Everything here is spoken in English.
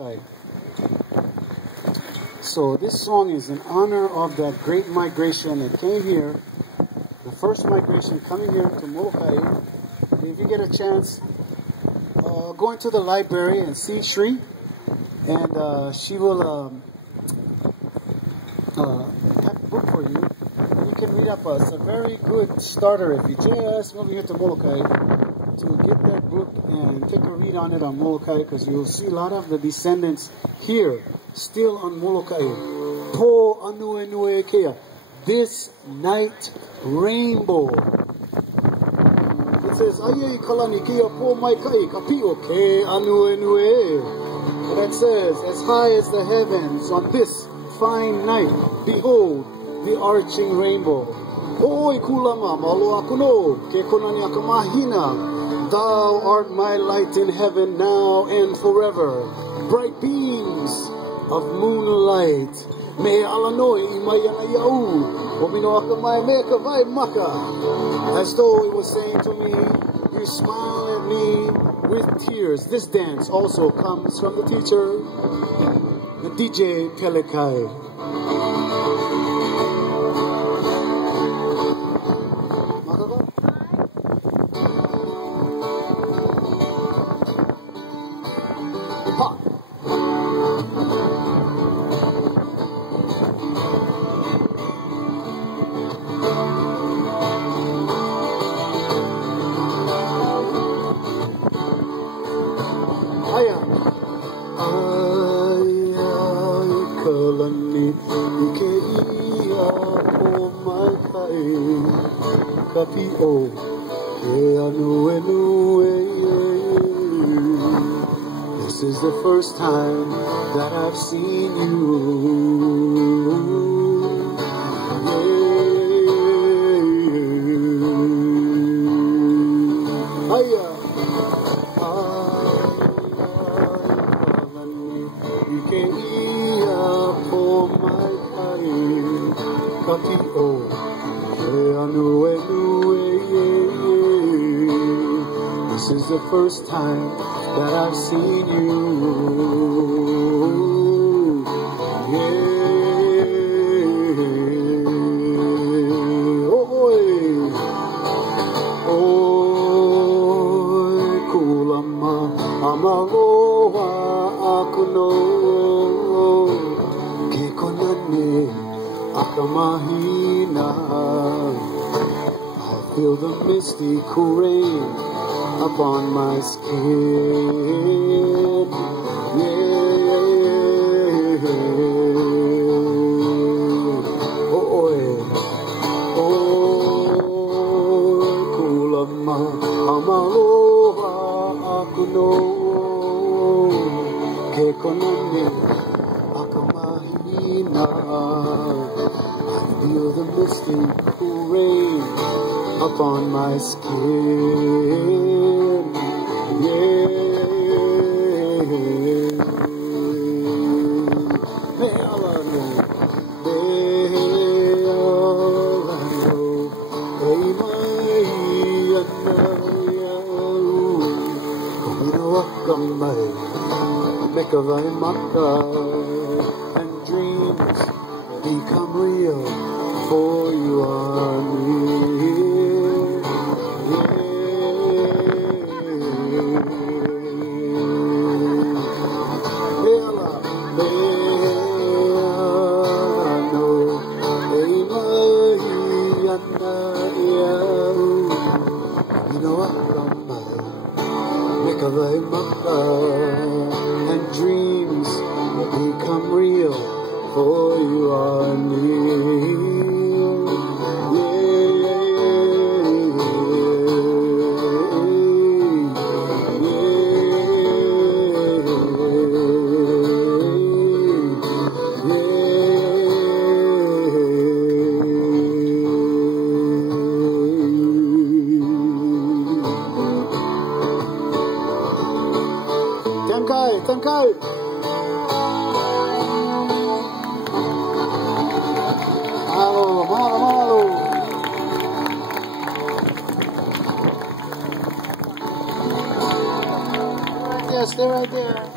Molokai. So this song is in honor of that great migration that came here, the first migration coming here to Molokai. If you get a chance, go into the library and see Shri, and she will have a book for you. And you can read up. It's a very good starter if you just moving here to Molokai, to get that book and take a read on it on Molokai, because you'll see a lot of the descendants here still on Molokai. Po anue nue kea. This night rainbow. It says aye kalani kia po mai kai kapio ke anue nue. That says, as high as the heavens on this fine night, behold the arching rainbow. Oi kulama malo akuno ke konani akamahina. Thou art my light in heaven now and forever. Bright beams of moonlight. Me alanoi imayana yau. Omino akamai me kavai maka. As though it was saying to me, you smile at me with tears. This dance also comes from the teacher, the DJ Pelekai. This is the first time that I've seen you. This is the first time that I've seen you. Yeah. Oh, kulama amaloha akuno ke konane akamahina. I feel the misty cool rain upon my skin, yeah. Kulama amaloha akuno ke konane akamahina. I feel the misty cool rain upon my skin, yeah. And dreams become real, for you are near. And dreams become real, for you are near. Tankai. Malo. Yes, they're right there.